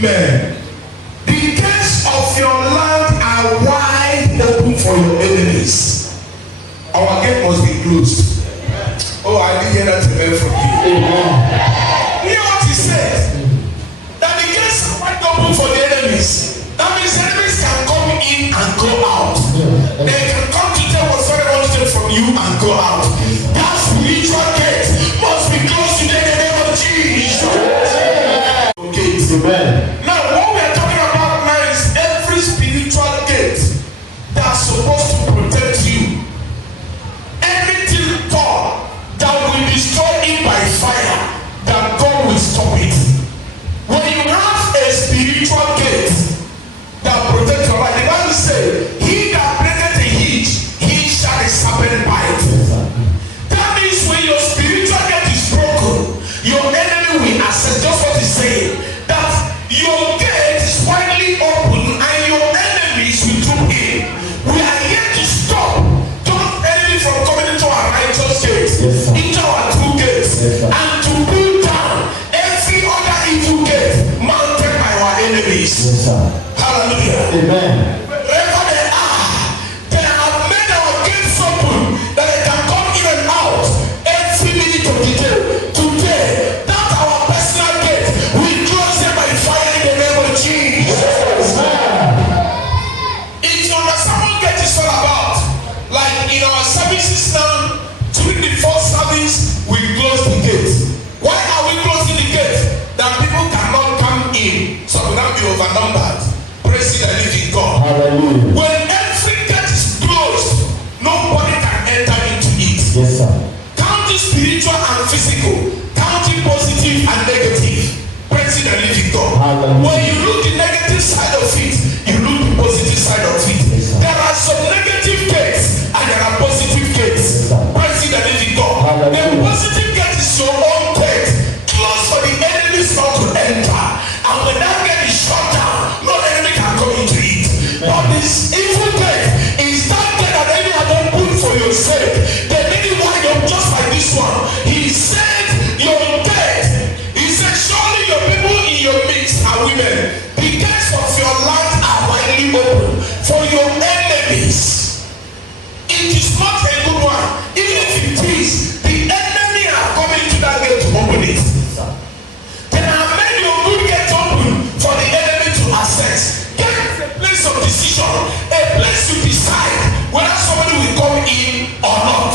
Amen. The gates of your land are wide open for your enemies. Our gate must be closed. Oh, I didn't hear that amen from you. Hear what he said. That the gates are wide open for the enemies. That means enemies can come in and go out. They can come to take whatever they want to take from you and go out. That spiritual gate must be closed in the name of Jesus. Okay, amen. Now, what we are talking about now is every spiritual gate troop in. We are here to stop those enemies from coming into our righteous gates, into our true gates, and to pull down every other evil gate mounted by our enemies. Hallelujah. Amen. Wherever they have made our gates open that they can come in and out every minute of the day. Today, that's our personal gate. We close them by fire in the name of Jesus. It's understand what gate is all about. Like in our services now, during the first service, we close the gate. Why are we closing the gate? That people cannot come in, so we not be overnumbered. Praise the living God. Hallelujah. When every gate is closed, nobody can enter into it. Yes, sir. Counting spiritual and physical, counting positive and negative. Praise the living God. Hallelujah. When you look the negative side of it, you look the positive side of it. Yes, there are some negative gates and there are positive gates. Yes, praise the living God. Hallelujah. The positive gate is your own gate, closed for the enemies not to enter. And when that gate is shut down, no enemy can come into it. But this evil gate is that gate that enemy have opened for your sake. The lady wide up just like this one. He said, your gate. He said, surely your people in your midst are women. The gates of your land are widely open for your enemies. It is not a good one. Even if it is, the enemy are coming to that gate to open it. They have made your good gate open for the enemy to access. Gate is a place of decision, a place to decide whether somebody will come in or not.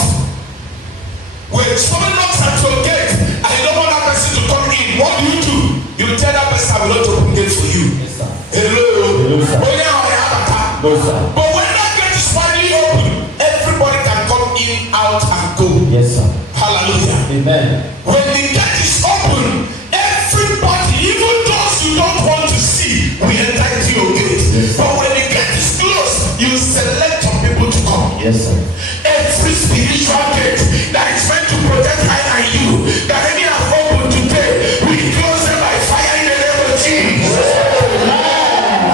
When someone knocks at your gate and you don't want that person to come in, what do? You tell that person I will not open gate for you. Yes, sir. Hello. Hello, sir. No, sir. but when that gate is finally open, everybody can come in, out, and go. Yes, sir. Hallelujah. Amen. When the gate is open, everybody, even those you don't want to see, will enter into your gate. Yes, but when the gate is closed, you select some people to come. Yes, sir. Every spiritual gate that is meant to protect I and you, that any have opened today, we close them by fire in the name of Jesus.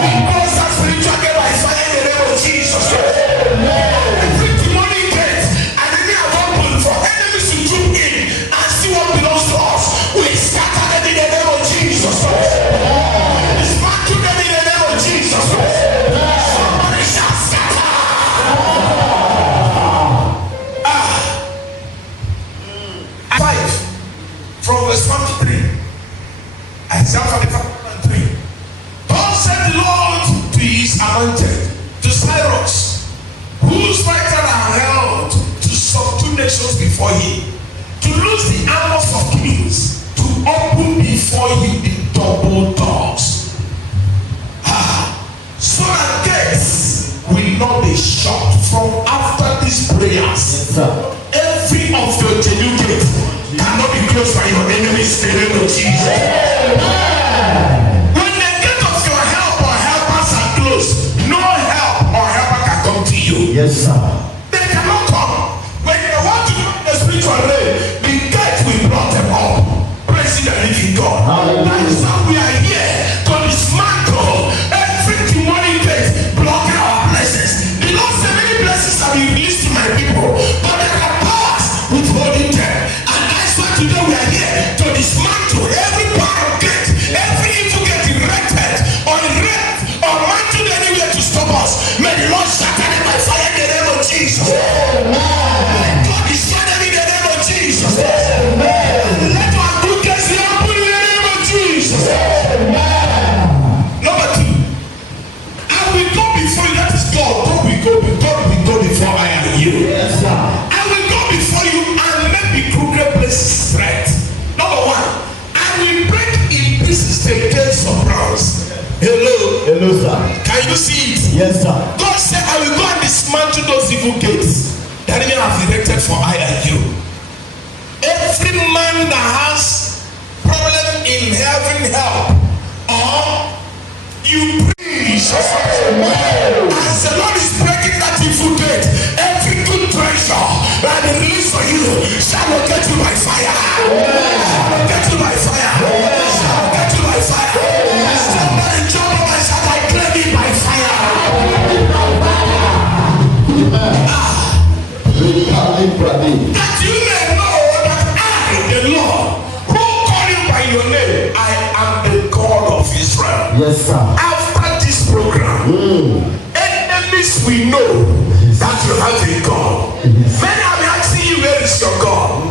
We close that spiritual gate by fire in the name of Jesus. Every demonic gate and any have opened for enemies to troop in and see what belongs to us, we scatter them in the name of Jesus. Dismantle them in the name of Jesus. Somebody shall scatter. From verse 1 to 3. Isaiah 45 and 3. God said the Lord to his anointed, to Cyrus, whose right hand are held to subdue nations before him, to loose the arms of kings, to open before you the double doors. So that gates will not be shut from after these prayers. Yes, every of your genuine gate cannot be closed by your enemies in the name of Jesus. When the gate of your help or helpers are closed, no help or helper can come to you. Yes, sir. They cannot come. When they want to do the spiritual rain, the gate will block them up. Praise the living God. That is why we are here to dismantle every demonic gate blocking our blessings. The Lord said many blessings have been released to my people, but there are powers withholding them. And that's why today we are here to dismantle every power of gate, every evil gate erected or mounted anywhere to stop us. May the Lord shatter them by fire in the name of Jesus. Let God destroy them in the name of Jesus. Let our good gates be open in the name of Jesus. Number 2, I will go before you. That is God. God will go before I am you. Yes, sir. I will go before you and make the crooked places straight. Number 1, I will break in pieces the gates of bronze. Hello. Hello, sir. Can you see it? Yes, sir. God said, I will go and dismantle those evil gates that they have erected for I and you. Every man that has problem in having help, or you preach, as the Lord is breaking that evil gate, every good treasure that is released for you shall locate you by fire. Shall locate you by fire. Shall locate you by fire. Somebody jump up and shout, I claim it by fire. Yes, sir. After this program, enemies we know that you have a God. Many are asking you, where is your God?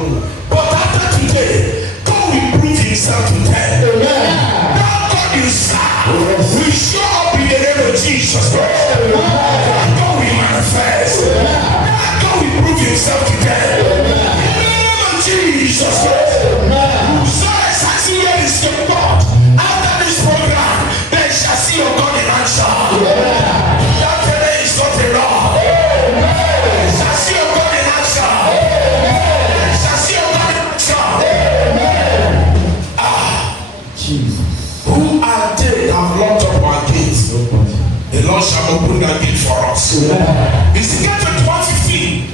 But after today, God will prove himself to them. That God you serve will show up in the name of Jesus Christ. That God will manifest. That God will prove himself to them. In the name of Jesus Christ. So as I see where is your God. After this program, they shall see your God in action. That today is not a law. They shall see your God in action. They shall see your God in action. Jesus. Who are they that have locked up our gates? The Lord shall open their gate for us. Ezekiel 21:15.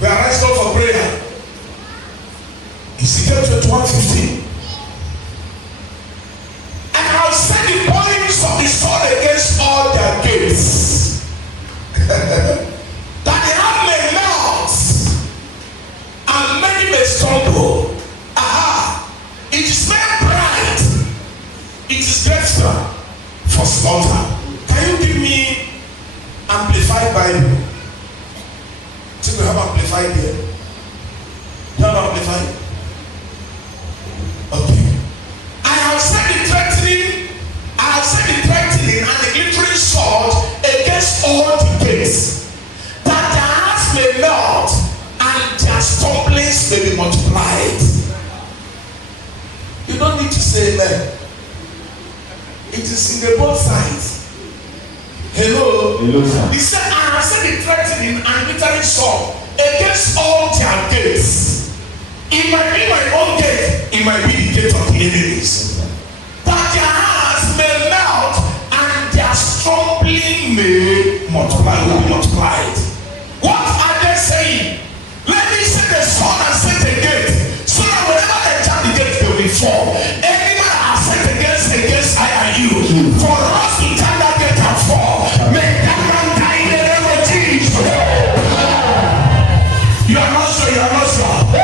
We are rising up for prayer. Ezekiel 21:15. And I will set the points of the sword against all their gates, that the heart may melt, and many may stumble. Aha! It is made bright. It is greater for slaughter. Can you give me Amplified Bible? Do we have Amplified here? Do you have Amplified? Okay. I have said the threatening and the glittering sword against all the gates, that their hearts may melt and their stumblings may be multiplied. You don't need to say amen. It is in the both sides. Hello. Hello, sir. He said, I have said the threatening and glittering sword against all their gates. It might be my own gate, it might be the gate of the enemies. That their hearts may melt and their stumbling may multiply, will be multiplied. What are they saying? Let me set the sword and set the gate, so that whenever they jump the gate, they will fall. Any man has set against I and you, for us to turn that gate and fall. May that man die in the name of Jesus. You are not sure, you are not sure.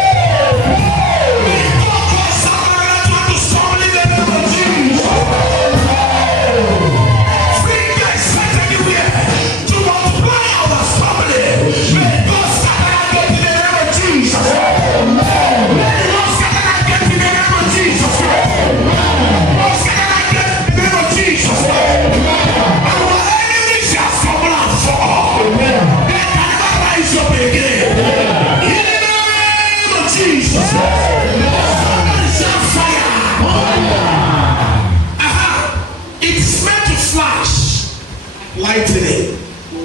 Lightning.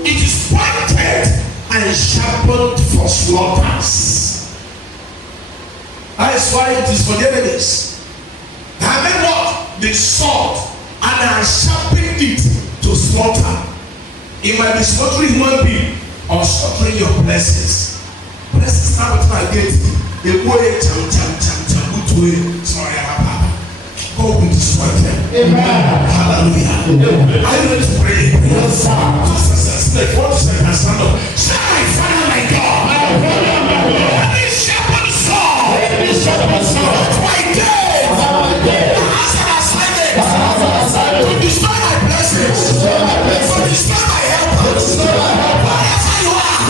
It is pointed and sharpened for slaughters. That is why it is for the enemies. They have made what? The sword, and they have sharpened it to slaughter. It might be slaughtering human being or slaughtering your blessings. Blessings now what I get. They go to it. Sorry, God will destroy them. Amen. Hallelujah. Are you ready to pray? Yes, sir. Just as a snake, what is it? Stand up. Say, my Father, my God. Let me sharpen the sword. Let me sharpen the sword. My day. The house that I signed. To destroy my blessings. To destroy my helpers. Wherever you are.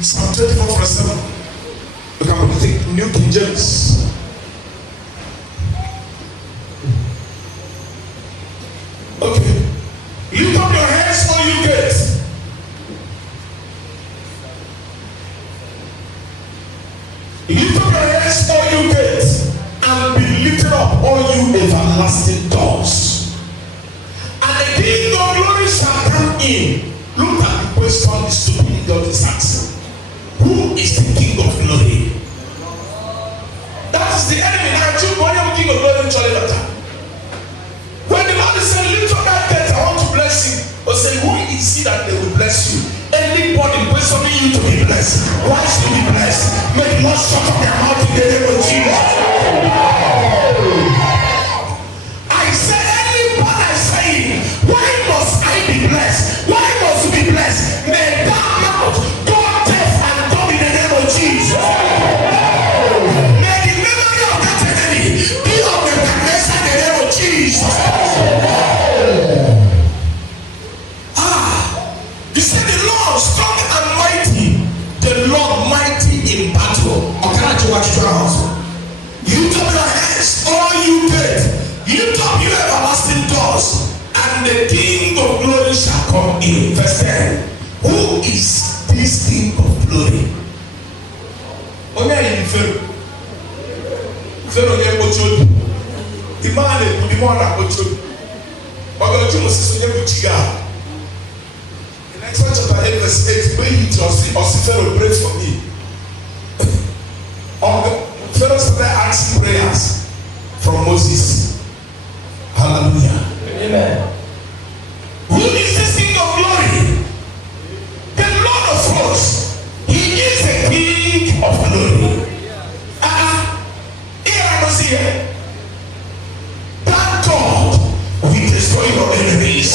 Psalm 24 verse 7. You can take New King James. Okay. Lift up your hands, all you gates. Lift up your hands, all you gates, and be lifted up, all you everlasting doors. And the King of glory shall come in. Look at the question the stupidity of this answer. Who is the King of glory? That is the enemy. Now, King of glory in Charlie Matter. When the Lord is saying, lift up that gate, I want to bless you. Or say, who is he that they will bless you? Anybody questioning you to be blessed. Why should you be blessed? May the Lord shut up their mouth in the name of Jesus. I say, anybody is saying, why must I be blessed? Why must you be blessed? May that mouth go deaf and dumb in the name of Jesus. May the memory of that enemy be of the darkness in the name of Jesus. You see the Lord strong and mighty, the Lord mighty in battle. Lift up your hands, all you gates. Lift up your everlasting doors, and the King of glory shall come in. Verse 10. Who is this King of glory? Only I Pharaoh. Pharaoh gave Bochod. The man who the one that Bochod. But God was saying, Exodus chapter 8 verse 8, when he was Pharaoh prayed for me. Pharaoh started asking prayers from Moses. Hallelujah. Amen. Who is this King of glory? The Lord of hosts. He is the King of glory. Here I was here. That God will destroy your enemies.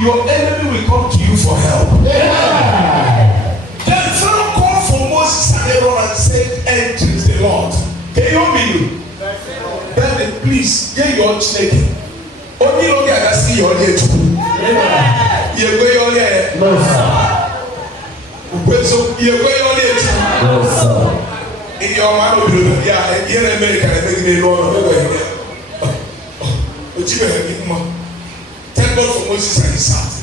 Your enemy will come to you for help. Yeah. Then Pharaoh called for Moses and Aaron and said, entreat the Lord. Can you hear me? Then please get your chicken. Only look at us see your leg. You go your leg. No sir. You go your leg. No sir. In your man, yeah, in America, I think they know. Thank God for Moses and his sons.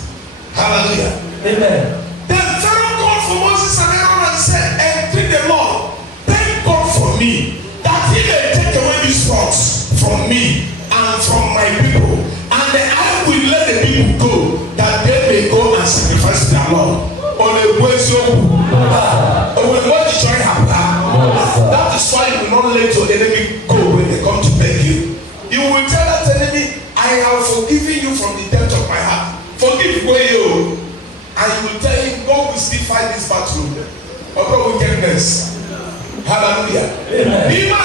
Hallelujah. Amen. Then Pharaoh called for Moses and Aaron and said, entreat the Lord, thank God for me, that he may take away these rocks from me and from my people, and then I will let the people go, that they may go and sacrifice their Lord. On a question, that is why you will not let your enemy go when they come to beg you. You will tell that enemy, I have forgiven you from the depth of my heart. Forgive you. And you will tell him, God we still fight this battle. Although wickedness. Hallelujah. Even now,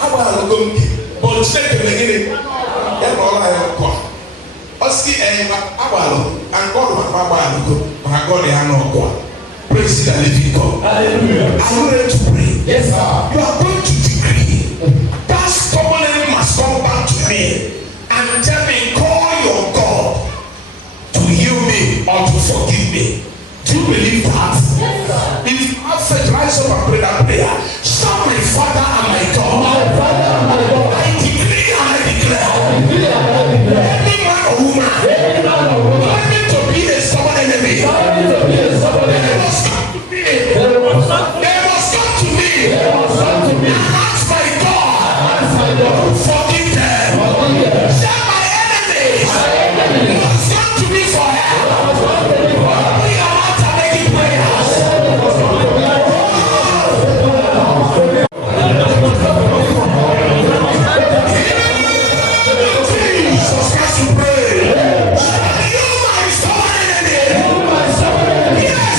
I will go. But check the beginning. That's all I have got. Oski and Abalo and God will go. My God, they are not God. Praise the living God. Hallelujah. Are you ready to pray? Yes, sir. You are going to decree that stubborn enemy must come back to me and tell me, call your God to heal me or to forgive me. Do you believe that? Yes, if you have faith, rise up and pray that prayer. Shout, my Father and my God. My Father and my God. I decree and I declare. Any man or woman claiming to be a stubborn enemy, they must come to me. They must come to me. And ask my God to forgive them. Shall my enemies must come to me for help. We are not making prayers. Jesus Christ, we pray. You my stubborn enemy. Yes,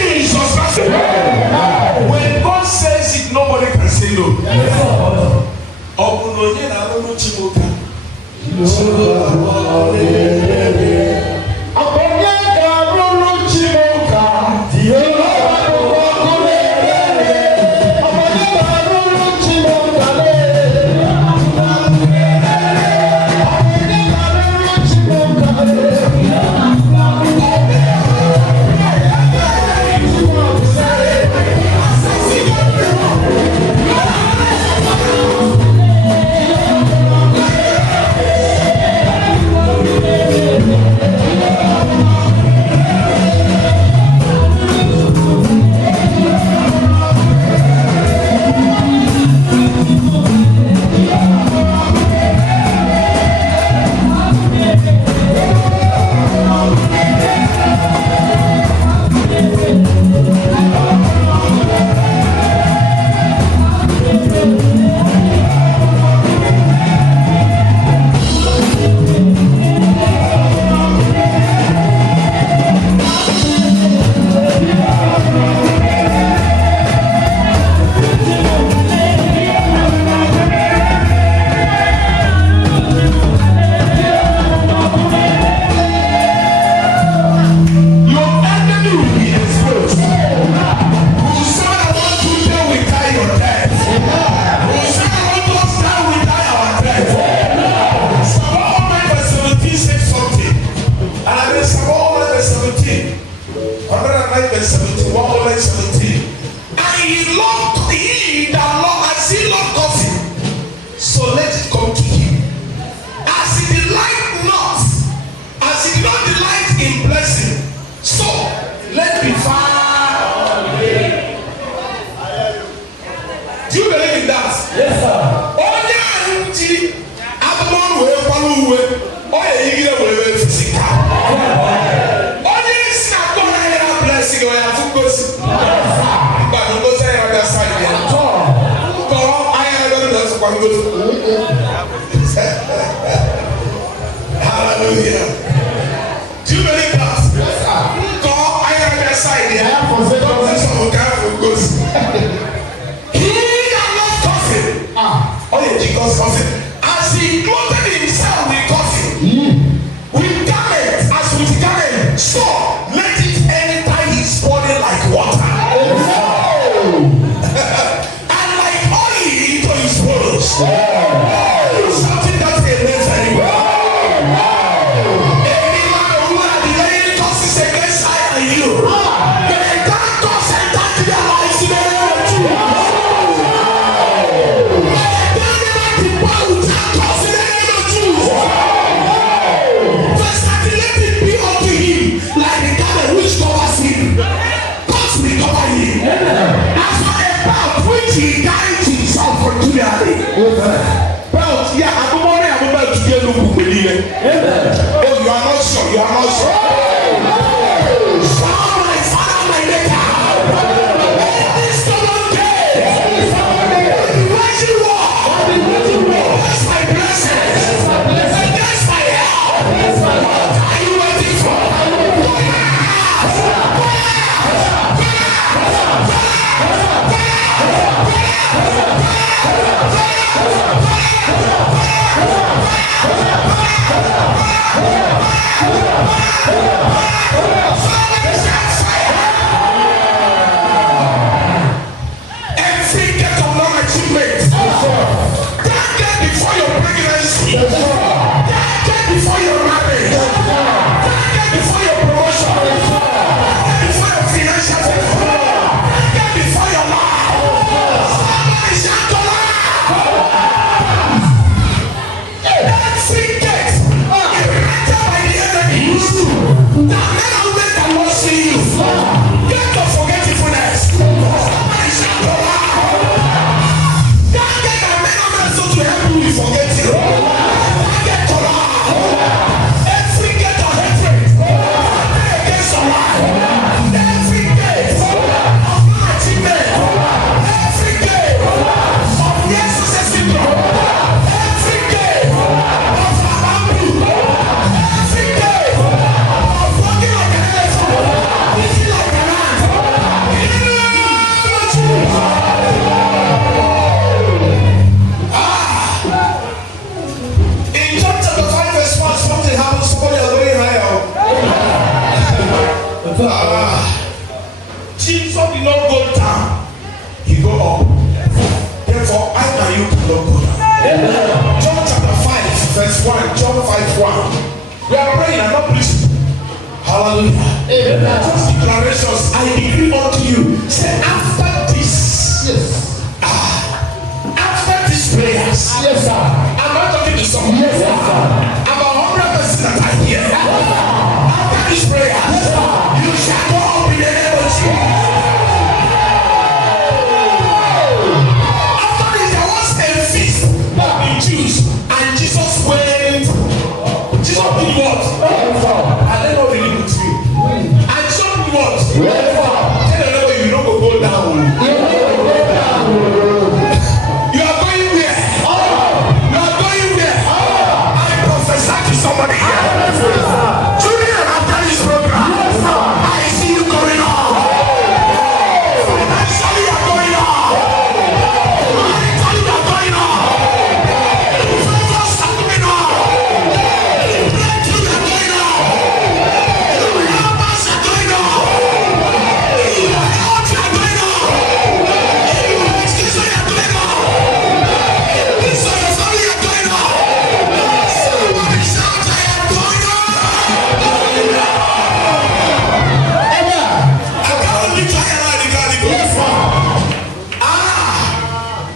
Jesus Christ. When God says it, nobody can say no. Ogunonye na lolu chimuka. Oh, you are not sure. You are not sure. Shout my Father, my Maker. This stubborn day. Waging war. That's my blessing. That's my help. What are you waiting for? Every get of non-achievement. That get before your pregnancy. That get before your marriage. That get before your promotion. That get before your financial success. That get before your life. Somebody shout to life. Every get erected by the enemies. That men and women that will see you. Get your forgetfulness. Somebody shout to life. That get that men and women so to help you with forgetting. That get to life. Every get of hatred. Against your life. Every get of non-achievement. Every get of near success syndrome. Every get of abandon. Every get of walking like an elephant. Eating like an ant. In John chapter 5 verse 1, something happens. Somebody is going higher. Jesus did not go down. He go up. Therefore, I and you cannot go down. John chapter 5 verse 1. John 5:1. We are praying and not preaching. Hallelujah. Just declarations. I decree unto you. Say after this. Yes. After these prayers. Yes, sir. I'm not talking to someone. Yes, sir. About 100% that I hear. After these prayers, you shall go up in the name of Jesus. After this, there was a feast in Jews, and Jesus went. Jesus did what? I don't know really with you. And Jesus did what? Tell the Lord you don't go down. You are going where? You are going where? I prophesy to somebody here. Julian, after this program, I see you going on. Financially, you are going on. Mentally, you are going on. Favors are going on. Breakthrough, you are going on. Numbers are going on. Health, you are going on. Education, you are going on. This is your family, you are going on. Somebody shout, I am going on. I can only try and I can go.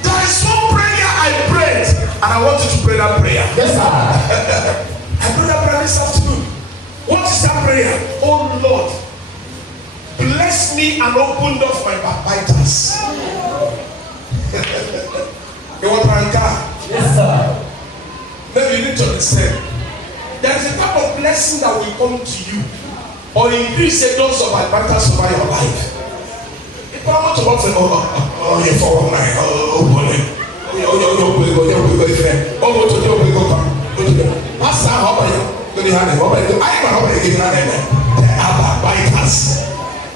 There is one prayer I prayed, and I want you to pray that prayer. Yes, sir. I prayed that prayer this afternoon. What is that prayer? Oh Lord, bless me and open doors for my backbiters. You want to God? Yes, sir. Then you need to understand. There is a type of blessing that will come to you or increase the doors of backbiters over your life. If I want to work for you for my Pastor, how about you? Good evening. How about you? I am how about you? They are backbiters.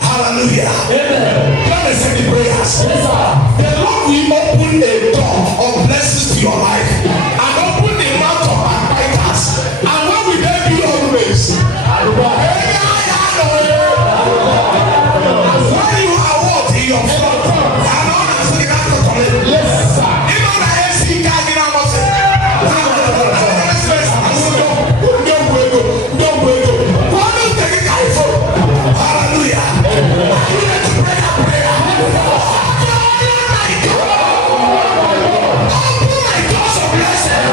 Hallelujah. Let me say the prayers. The Lord will open a door of blessings to your life and open the mouth of backbiters. And what will they do always? When you are what in your front, and all that's the guy to come in. Yes, sir. Even the AC guy in our house. Hallelujah. You need to pray that prayer. Open my doors of blessing.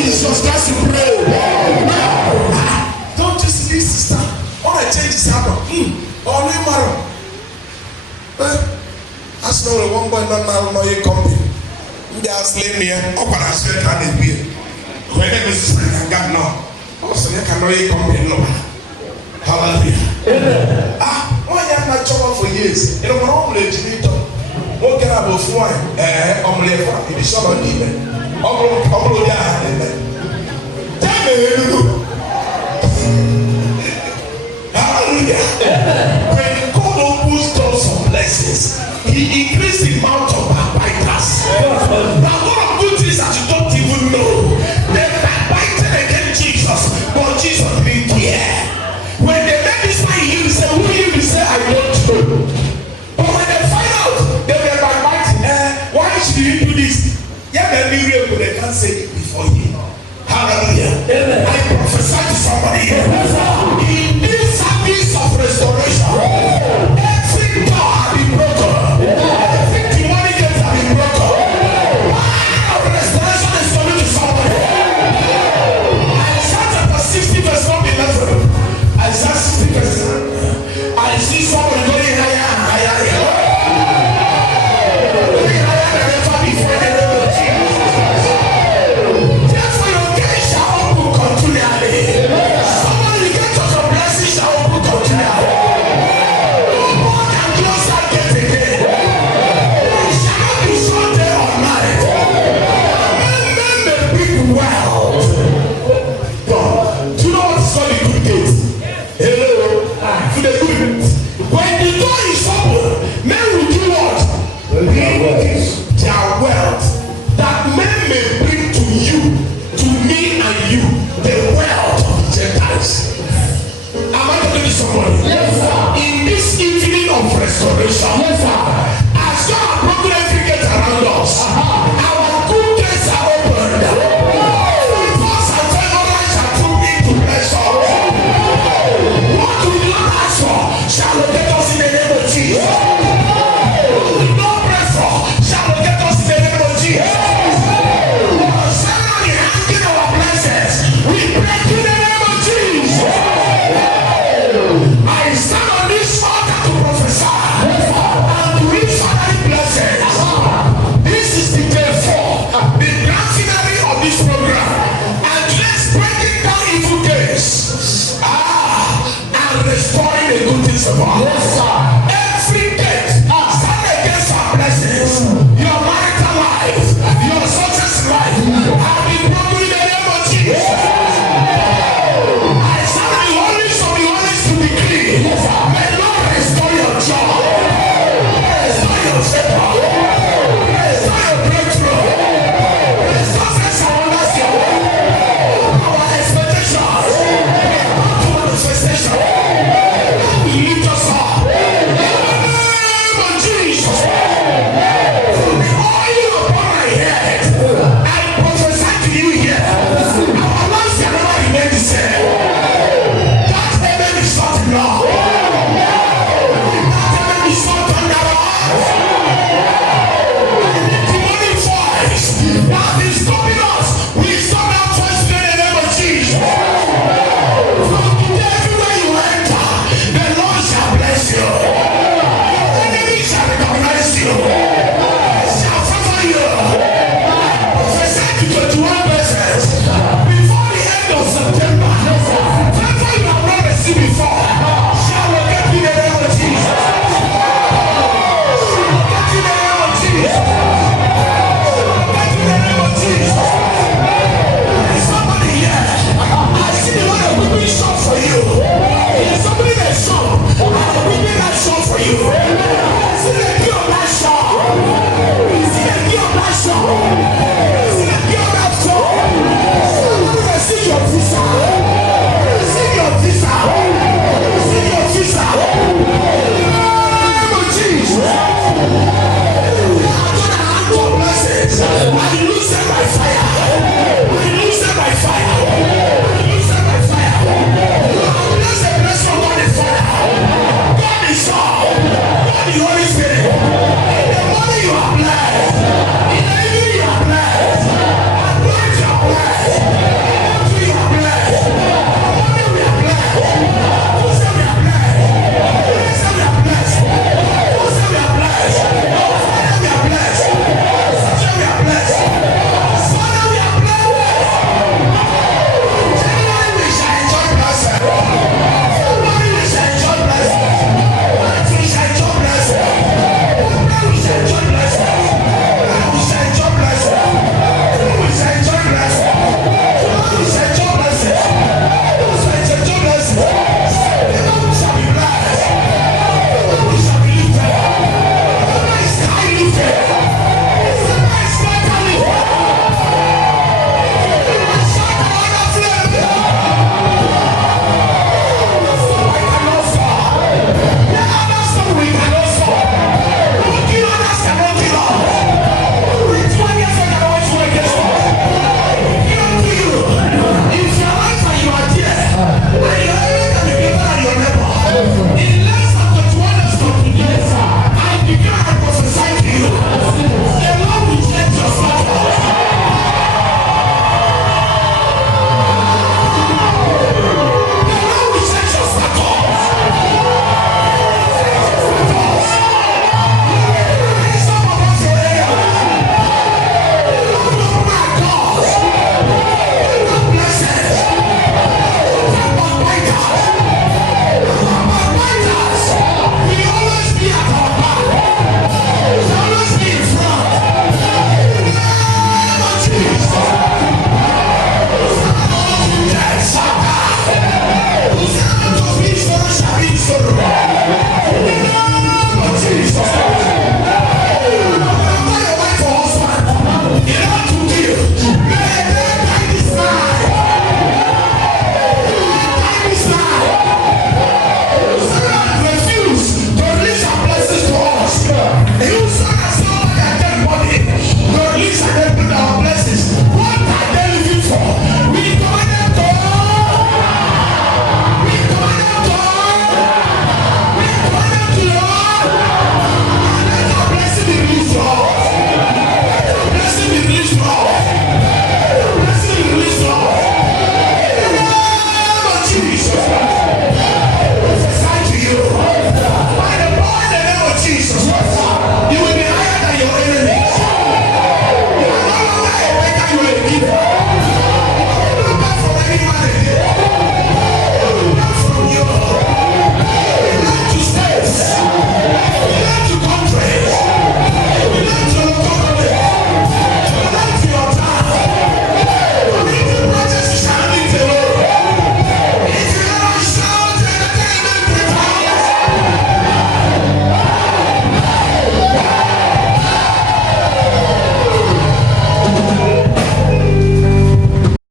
Jesus, that's to pray. Don't you see this sister? All the changes happen. All the matter. As no one boy no you company. Just lay me up and I said can it be. When it is God now. Also you can know you company no. Hallelujah. Why you not trouble for years? You know what I'm to what get up of wine? If you saw a demon. Hallelujah. When God opens doors of blessings, He increases the amount of backbiters. Now, one of good things that you don't even know, they backbited against Jesus, but Jesus didn't care. When they met this man, he say, "Who you?" He say, "I don't know." But when they find out, they were backbiting. Why should you do this? Yeah, they can't say it before you. Hallelujah. Amen.